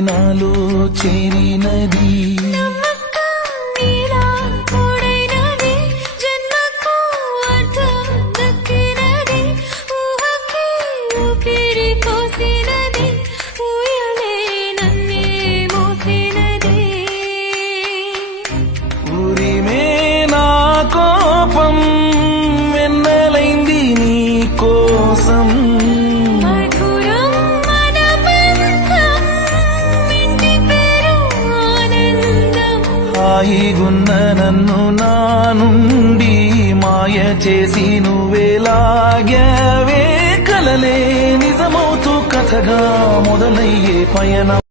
నాలో చేరినది ఉరిమే నా కోపం వెన్నెలైంది నీ కోసం హాయిగున్న నన్ను నా నుండి మాయ చేసి నువ్వేలాగావే కలలే నిజమవుతూ కథగా మొదలయ్యే పయనం